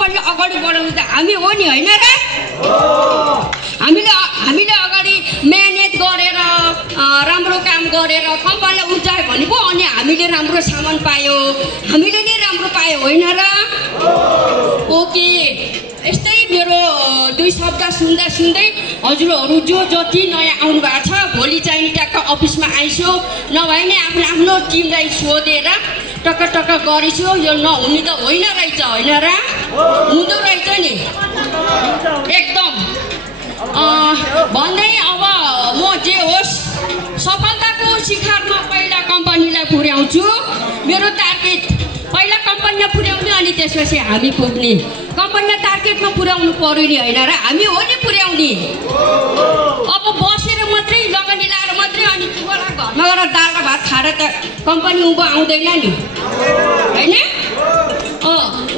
कम्पनीलाई अगाडि बढाउनु त हामी हो नि होइन र? हामीले अगाडि मेहनत गरेर राम्रो काम गरेर कम्पनीलाई उब्जायो भने पो अनि हामीले राम्रो सामान पायो, हामीले नै राम्रो पायो होइन र? ओके, यस्तै मेरो दुई शब्द सुन्दा सुन्दै हजुरहरू जो जति नयाँ आउनु भएको छ भोलि चाहिँ नि ट्याक्क अफिसमा आइसो, नभए नै आफ्नो आफ्नो टिमलाई सोधेर टक्क टक्क गरिसो। यो नहुने त होइन रहेछ होइन र? हुँदो रहेछ नि एकदम। भन्दै अब म जे होस् सफलताको शिखरमा पहिला कम्पनीलाई पुर्याउँछु। मेरो टार्गेट पहिला कम्पनीलाई पुर्याउने अनि त्यसपछि हामी पुग्ने। कम्पनीलाई टार्गेटमा पुर्याउनु पर्यो नि होइन र? हामी हो नि पुर्याउने। अब बसेर मात्रै लगनी लाएर मात्रै अनि घरमा गएर दाल र भात खाएर त कम्पनी उँभो आउँदैन नि होइन?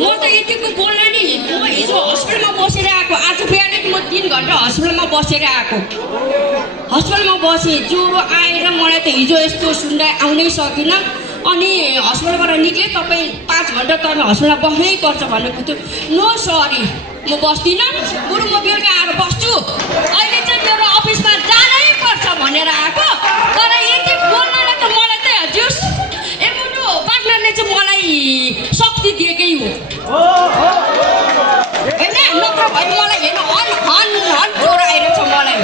म त यतिको बोल्न नि, म हिजो हस्पिटलमा बसेर आएको, आज बिहानै म 3 घन्टा हस्पिटलमा बसेर आएको। हस्पिटलमा बसेँ, ज्वरो आएर मलाई त हिजो यस्तो सुन्दा आउनै सकिनँ। अनि हस्पिटलबाट निक्लेँ, तपाईँ 5 घन्टा तपाईँ हस्पिटलमा बस्नै पर्छ भनेको थियो। नो सरी, म बस्दिनँ, बरु म बेलुका आएर बस्छु। अहिले चाहिँ मेरो अफिसमा जानै पर्छ भनेर आएको। तर यति बोल्नलाई त मलाई त हजुर एमुटो पार्टनरले चाहिँ मलाई शक्ति दिएकै हो होइन? नत्र भने मलाई हेर्न हन ज्वरो आइरहेछ मलाई।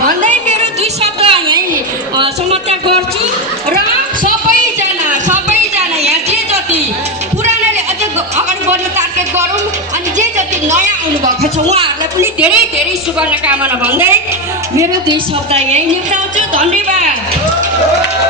भन्दै मेरो 2 शब्द यहीँ समाप्त गर्छु र सबैजना यहाँ जे जति पुरानाले अझै अगाडि बढ्ने टार्गेट गरौँ अनि जे जति नयाँ आउनुभएको छ उहाँहरूलाई पनि धेरै धेरै शुभकामना भन्दै मेरो 2 शब्द यहीँ निप्टाउँछु। धन्यवाद।